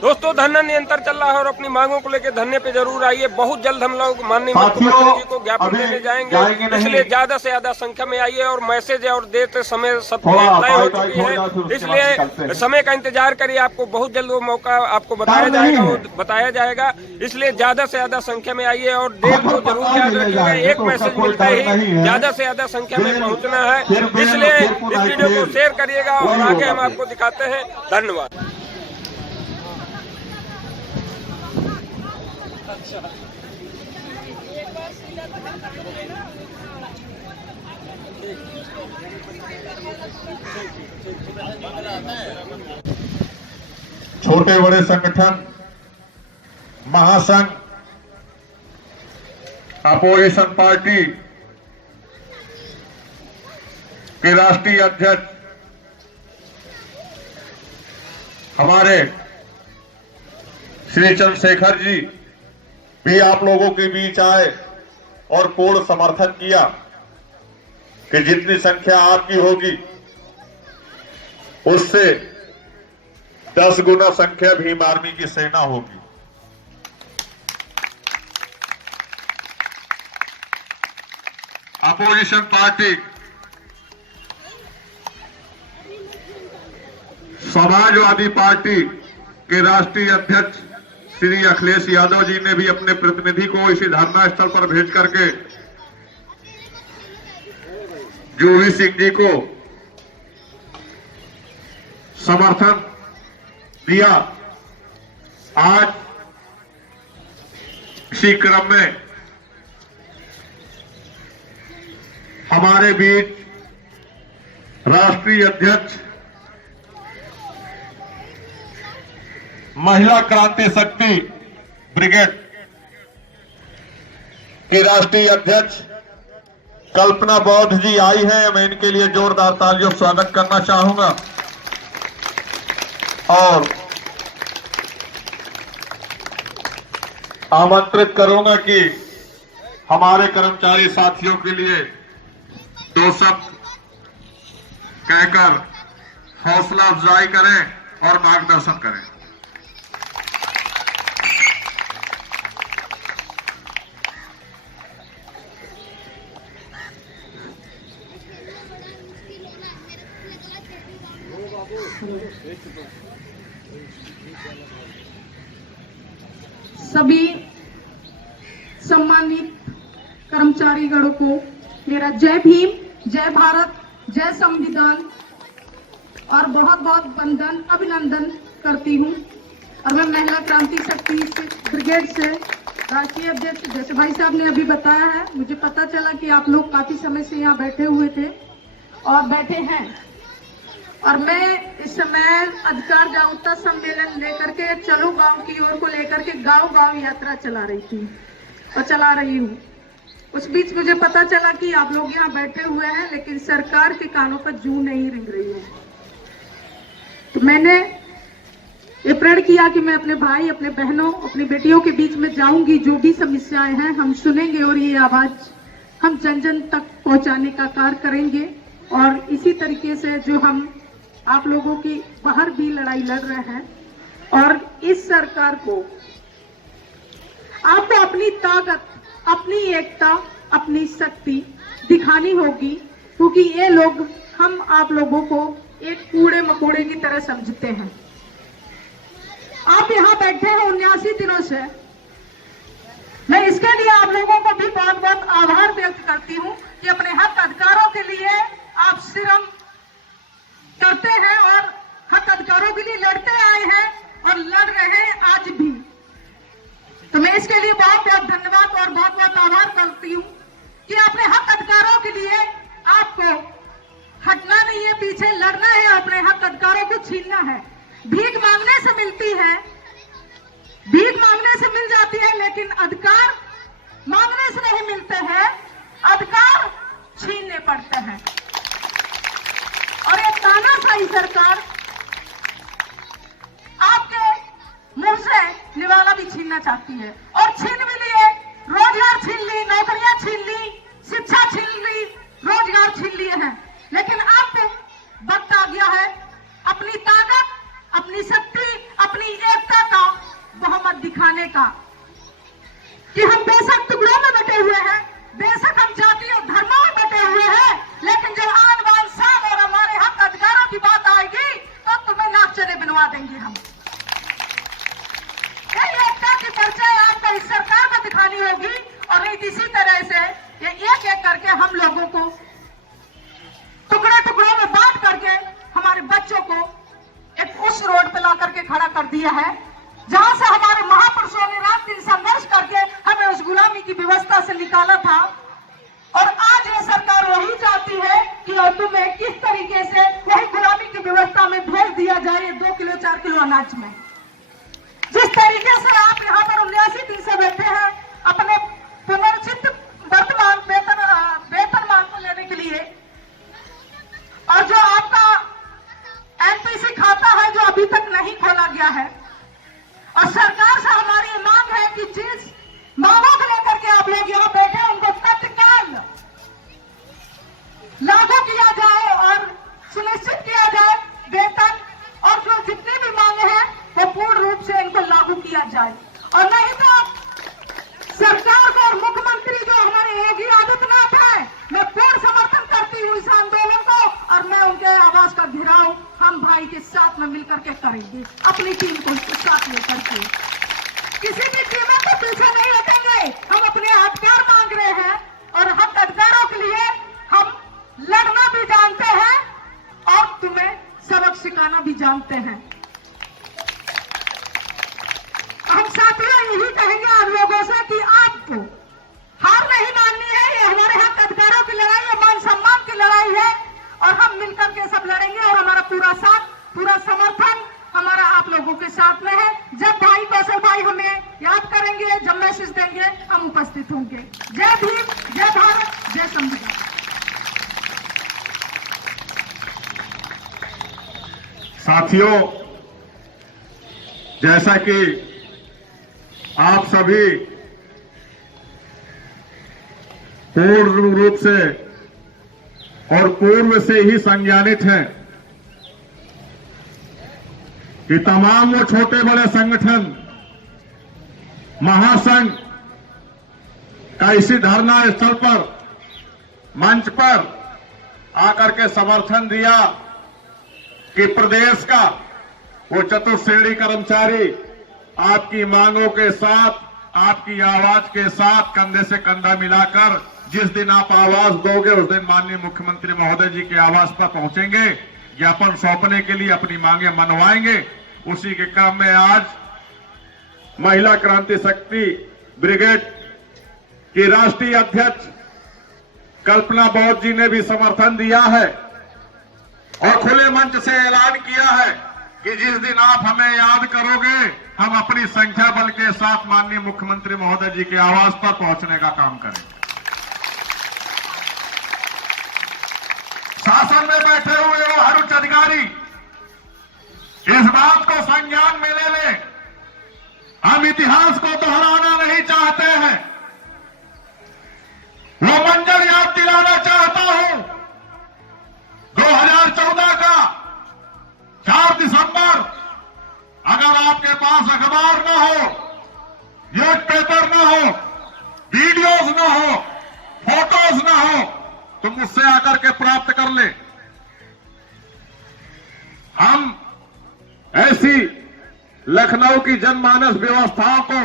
दोस्तों धरना निरंतर चल रहा है और अपनी मांगों को लेकर धरने पे जरूर आइए। बहुत जल्द हम लोग माननीय मुख्यमंत्री जी को ज्ञापन देने जाएंगे, इसलिए ज्यादा से ज्यादा संख्या में आइए। और मैसेज और देते समय सब तय हो चुकी है, इसलिए समय का इंतजार करिए। आपको बहुत जल्द वो मौका आपको बताया जाएगा, वो बताया जाएगा। इसलिए ज्यादा से ज्यादा संख्या में आइए और डेट को जरूर याद रखिएगा। एक मैसेज मिलता ही ज्यादा से ज्यादा संख्या में पहुंचना है, इसलिए इस वीडियो को शेयर करिएगा और आगे हम आपको दिखाते हैं। धन्यवाद। छोटे बड़े संगठन, महासंघ, अपोजिशन पार्टी के राष्ट्रीय अध्यक्ष हमारे श्री चंद्रशेखर जी भी आप लोगों के बीच आए और पूर्ण समर्थन किया कि जितनी संख्या आपकी होगी उससे 10 गुना संख्या भीम आर्मी की सेना होगी। अपोजिशन पार्टी समाजवादी पार्टी के राष्ट्रीय अध्यक्ष श्री अखिलेश यादव जी ने भी अपने प्रतिनिधि को इसी धरना स्थल पर भेज करके जोगी सिंह जी को समर्थन दिया। आज इसी क्रम में हमारे बीच राष्ट्रीय अध्यक्ष महिला क्रांति शक्ति ब्रिगेड की राष्ट्रीय अध्यक्ष कल्पना बौद्ध जी आई है। मैं इनके लिए जोरदार तालियों से स्वागत करना चाहूंगा और आमंत्रित करूंगा कि हमारे कर्मचारी साथियों के लिए 2 शब्द कहकर हौसला अफजाई करें और मार्गदर्शन करें। सभी सम्मानित कर्मचारीगणों को मेरा जय भीम, जय भारत, जय संविधान और बहुत बहुत वंदन अभिनंदन करती हूँ। और मैं महिला क्रांति शक्ति ब्रिगेड से राष्ट्रीय अध्यक्ष, जैसे भाई साहब ने अभी बताया है, मुझे पता चला कि आप लोग काफी समय से यहाँ बैठे हुए थे और बैठे हैं। और मैं इस समय अधिकार जागरूकता सम्मेलन लेकर के चलो गांव की ओर को लेकर के गांव गांव यात्रा चला रही थी और चला रही हूँ। उस बीच मुझे पता चला कि आप लोग यहाँ बैठे हुए हैं, लेकिन सरकार के कानों पर जूं नहीं रिंग रही है। तो मैंने ये प्रण किया कि मैं अपने भाई, अपने बहनों, अपनी बेटियों के बीच में जाऊंगी। जो भी समस्याएं हैं हम सुनेंगे और ये आवाज हम जन जन तक पहुंचाने का कार्य करेंगे। और इसी तरीके से जो हम आप लोगों की बाहर भी लड़ाई लड़ रहे हैं, और इस सरकार को आपको अपनी ताकत, अपनी एकता, अपनी शक्ति दिखानी होगी, क्योंकि ये लोग हम आप लोगों को एक कूड़े मकोड़े की तरह समझते हैं। आप यहाँ बैठे हैं 79 दिनों से। मैं इसके लिए आप लोगों को भी बहुत बहुत आभार व्यक्त करती हूँ कि अपने हक अधिकारों के लिए आप श्रम करते हैं और हक अधिकारों के लिए लड़ते आए हैं और लड़ रहे हैं आज भी। तो मैं इसके लिए बहुत बहुत धन्यवाद और बहुत बहुत आभार करती हूँ कि अपने हक अधिकारों के लिए आपको हटना नहीं है, पीछे लड़ना है, अपने हक अधिकारों को छीनना है। भीख मांगने से मिलती है, भीख मांगने से मिल जाती है, लेकिन अधिकार मांगने से नहीं मिलते हैं, अधिकार छीनने पड़ते हैं। और ये तानाशाही सरकार आपके मुंह से निवाला भी छीनना चाहती है और छीन भी लिए। रोजगार छीन ली, नौकरियां छीन ली, शिक्षा छीन ली, रोजगार छीन लिए हैं। लेकिन अब वक्त आ गया है अपनी ताकत, अपनी शक्ति, अपनी मत दिखाने का कि हम बेशक टुकड़ों में बटे हुए हैं, बेशक हम जाति और धर्मों में बटे हुए हैं, लेकिन जब आन बान शान और हमारे हक अधिकारों की बात आएगी तो तुम्हें नाक चने बनवा देंगे हम। एकता की परिचय आपको इस सरकार को दिखानी होगी और नहीं इसी तरह से ये एक एक करके हम लोगों को टुकड़े टुकड़ों में बांट करके हमारे बच्चों को एक उस रोड पे ला करके खड़ा कर दिया है जहां से हमारे महापुरुषों ने रात दिन संघर्ष करके हमें उस गुलामी की व्यवस्था से निकाला था। और आज ये सरकार वही चाहती है कि और तुम्हें किस तरीके से वही गुलामी की व्यवस्था में भेज दिया जाए 2 किलो 4 किलो अनाज में। जिस तरीके से आप यहाँ पर 79 दिन से बैठे हैं अपने पुनर्चित वर्तमान वेतनमान को लेने के लिए, और जो आपका एनपीसी खाता है जो अभी तक नहीं खोला गया है, और सरकार से हमारी ये मांग है कि जिस मांगों को लेकर के आप लोग यहाँ बैठे उनको तत्काल लागू किया जाए और सुनिश्चित किया जाए वेतन, और जो जितनी भी मांगे हैं वो पूर्ण रूप से इनको लागू किया जाए। और नहीं तो सरकार को और मुख्यमंत्री जो हमारे योगी आदित्यनाथ है, मैं पूर्ण समर्थन करती हूँ इस आंदोलन को, और मैं उनके आवाज का घेराव हम भाई के साथ में मिलकर के करेंगे, अपनी टीम को साथ लेकर के। किसी भी कीमत को पीछे नहीं हटेंगे। हम अपने अधिकार मांग रहे हैं और हक अधिकारों के लिए हम लड़ना भी जानते हैं और तुम्हें सबक सिखाना भी जानते हैं। हम साथियों यही कहेंगे आप लोगों से कि आपको हार नहीं माननी है। ये हमारे हक अधिकारों की लड़ाई है, मान सम्मान की लड़ाई है, और हम मिलकर के सब लड़ेंगे। और हमारा पूरा साथ, पूरा समर्थन हमारा आप लोगों के साथ में है। जब भाई कौशल भाई हमें याद करेंगे, जब मैसेज देंगे, हम उपस्थित होंगे। जय भीम, जय भारत, जय संविधान। साथियों, जैसा कि आप सभी पूर्ण रूप से और पूर्व से ही संज्ञानित हैं कि तमाम वो छोटे बड़े संगठन महासंघ का इसी धरना स्थल पर, मंच पर आकर के समर्थन दिया कि प्रदेश का वो चतुर्श्रेणी कर्मचारी आपकी मांगों के साथ, आपकी आवाज के साथ कंधे से कंधा मिलाकर जिस दिन आप आवाज दोगे उस दिन माननीय मुख्यमंत्री महोदय जी के आवास पर पहुंचेंगे, ज्ञापन सौंपने के लिए अपनी मांगे मनवाएंगे। उसी के क्रम में आज महिला क्रांति शक्ति ब्रिगेड की राष्ट्रीय अध्यक्ष कल्पना बौद्ध जी ने भी समर्थन दिया है और खुले मंच से ऐलान किया है कि जिस दिन आप हमें याद करोगे, हम अपनी संख्या बल के साथ माननीय मुख्यमंत्री महोदय जी के आवास पर पहुंचने का काम करेंगे। शासन में बैठे हुए वो हर उच्च अधिकारी इस बात को संज्ञान में ले लें, हम इतिहास को दोहराना नहीं चाहते हैं। वो मंजर याद दिलाना चाहता हूं 2014 का 4 दिसंबर। अगर आपके पास अखबार न हो, न्यूज़पेपर न हो, वीडियोज न हो, फोटोज न हो, तो मुझसे आकर के प्राप्त कर ले। हम ऐसी लखनऊ की जनमानस व्यवस्थाओं को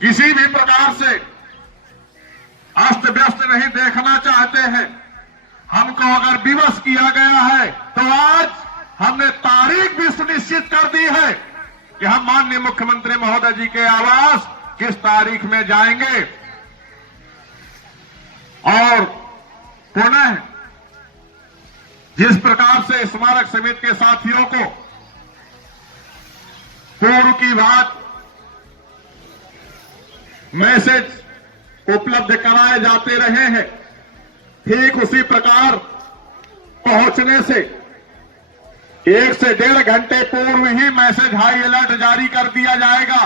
किसी भी प्रकार से अस्त व्यस्त नहीं देखना चाहते हैं। हमको अगर विवश किया गया है तो आज हमने तारीख भी सुनिश्चित कर दी है कि हम माननीय मुख्यमंत्री महोदय जी के आवास किस तारीख में जाएंगे। और पुनः जिस प्रकार से स्मारक समिति के साथियों को पूर्व की बात मैसेज उपलब्ध कराए जाते रहे हैं, ठीक उसी प्रकार पहुंचने से 1 से 1.5 घंटे पूर्व ही मैसेज हाई अलर्ट जारी कर दिया जाएगा।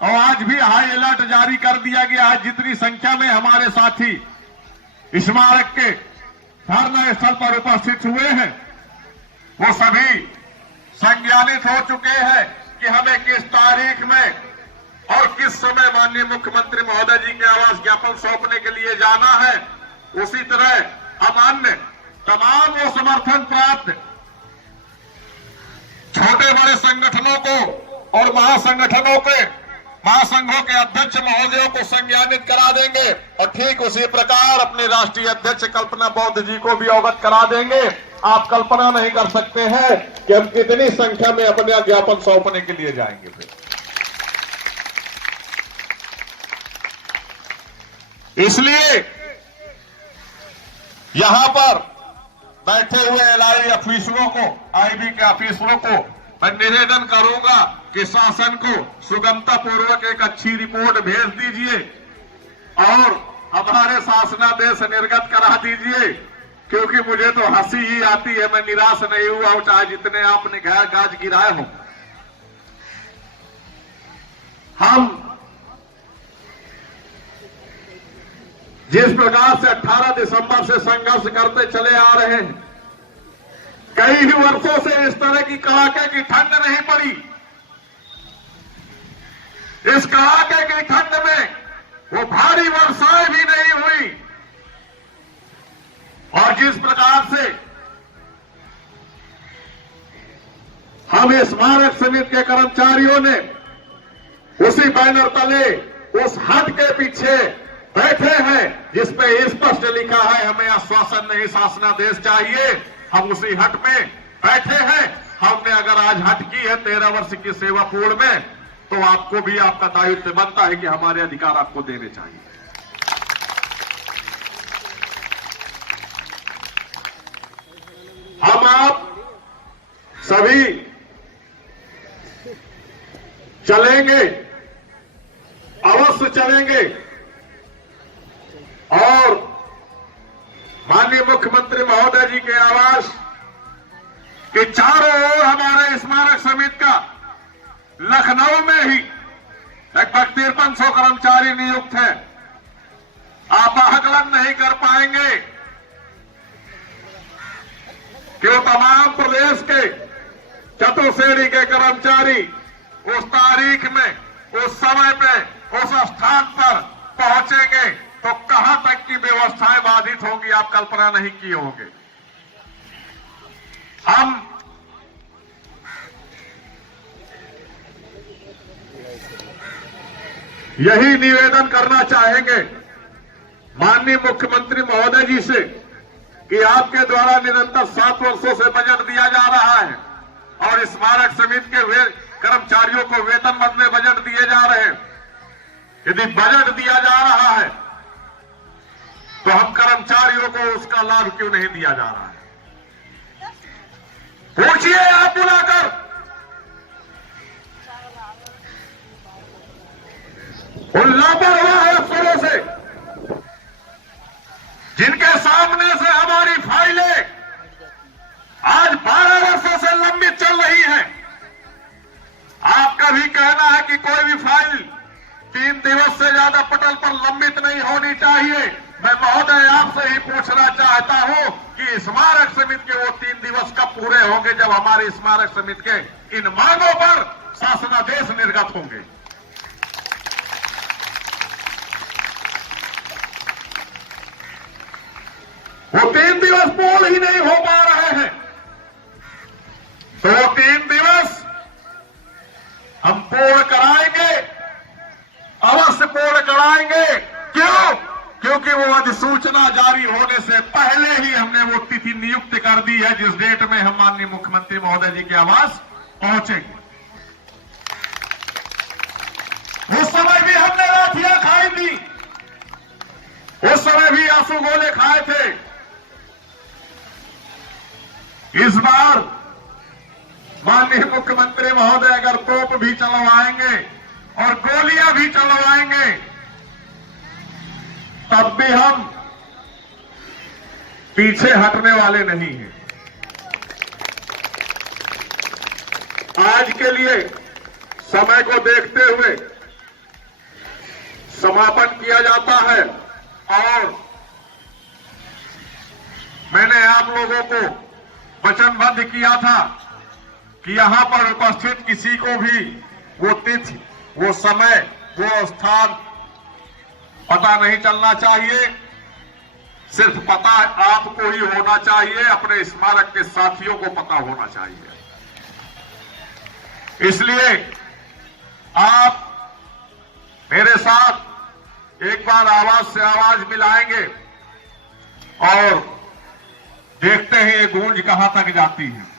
और आज भी हाई अलर्ट जारी कर दिया गया है। जितनी संख्या में हमारे साथी स्मारक के धरना स्थल पर उपस्थित हुए हैं वो सभी संज्ञानित हो चुके हैं कि हमें किस तारीख में और किस समय माननीय मुख्यमंत्री महोदय जी के आवास ज्ञापन सौंपने के लिए जाना है, उसी तरह हम अन्य तमाम वो समर्थन प्राप्त छोटे बड़े संगठनों को और महासंघों के अध्यक्ष महोदयों को संज्ञानित करा देंगे और ठीक उसी प्रकार अपने राष्ट्रीय अध्यक्ष कल्पना बौद्ध जी को भी अवगत करा देंगे। आप कल्पना नहीं कर सकते हैं कि हम कितनी संख्या में अपने ज्ञापन सौंपने के लिए जाएंगे। फिर इसलिए यहां पर बैठे हुए एलआई अफीसरों को, आईबी के अफीसरों को मैं निवेदन करूंगा कि शासन को सुगमता पूर्वक एक अच्छी रिपोर्ट भेज दीजिए और हमारे शासनादेश निर्गत करा दीजिए, क्योंकि मुझे तो हंसी ही आती है। मैं निराश नहीं हुआ हूं, चाहे जितने आपने गाज गिराए हो। हम जिस प्रकार से 18 दिसंबर से संघर्ष करते चले आ रहे हैं, कई ही वर्षों से इस तरह की कड़ाके की ठंड नहीं पड़ी। इस कड़ाके की ठंड में वो भारी वर्षाएं भी नहीं हुई और जिस प्रकार से हम स्मारक समिति के कर्मचारियों ने उसी बैनर तले उस हट के पीछे बैठे हैं जिसपे स्पष्ट लिखा है हमें आश्वासन नहीं शासनादेश चाहिए, हम उसी हट में बैठे हैं। हमने अगर आज हट की है 13 वर्ष की सेवा पूर्ण में, तो आपको भी आपका दायित्व बनता है कि हमारे अधिकार आपको देने चाहिए। हम आप सभी चलेंगे, अवश्य चलेंगे और माननीय मुख्यमंत्री महोदय जी के आवास के चारों ओर हमारे स्मारक समिति का लखनऊ में ही लगभग 5300 कर्मचारी नियुक्त हैं। आप आकलन नहीं कर पाएंगे कि वो तमाम प्रदेश के चतुर्श्रेणी के कर्मचारी उस तारीख में, उस समय पे, उस स्थान पर पहुंचेंगे तो कहां तक की व्यवस्थाएं बाधित होंगी, आप कल्पना नहीं किए होंगे। हम यही निवेदन करना चाहेंगे माननीय मुख्यमंत्री महोदय जी से कि आपके द्वारा निरंतर 7 वर्षों से बजट दिया जा रहा है और स्मारक समिति के कर्मचारियों को वेतन मद में बजट दिए जा रहे हैं। यदि बजट दिया जा रहा है तो हम कर्मचारियों को उसका लाभ क्यों नहीं दिया जा रहा है? पूछिए आप बुलाकर, उन लापरवाह अफसरों से जिनके सामने से हमारी फाइलें आज 12 वर्षों से लंबित चल रही हैं। आपका भी कहना है कि कोई भी फाइल 3 दिवस से ज्यादा पटल पर लंबित नहीं होनी चाहिए। मैं महोदय आपसे ही पूछना चाहता हूं कि स्मारक समिति के वो 3 दिवस कब पूरे होंगे जब हमारे स्मारक समिति के इन मांगों पर शासनादेश निर्गत होंगे। वो 3 दिवस पूर्ण ही नहीं हो पा रहे हैं, तो वो 3 दिवस हम पूर्ण कराएंगे, अवश्य पूर्ण कराएंगे। क्यों? क्योंकि वो अधिसूचना जारी होने से पहले ही हमने वो तिथि नियुक्त कर दी है जिस डेट में हम माननीय मुख्यमंत्री महोदय जी के आवास पहुंचेंगे। उस समय भी हमने लाठियां खाई थी, उस समय भी आंसू गोले खाए थे। इस बार माननीय मुख्यमंत्री महोदय अगर तोप भी चलवाएंगे और गोलियां भी चलवाएंगे तब भी हम पीछे हटने वाले नहीं हैं। आज के लिए समय को देखते हुए समापन किया जाता है और मैंने आप लोगों को वचनबद्ध किया था कि यहां पर उपस्थित किसी को भी वो तिथि, वो समय, वो स्थान पता नहीं चलना चाहिए। सिर्फ पता आपको ही होना चाहिए, अपने स्मारक के साथियों को पता होना चाहिए। इसलिए आप मेरे साथ एक बार आवाज से आवाज मिलाएंगे और देखते हैं ये गूंज कहां तक जाती है।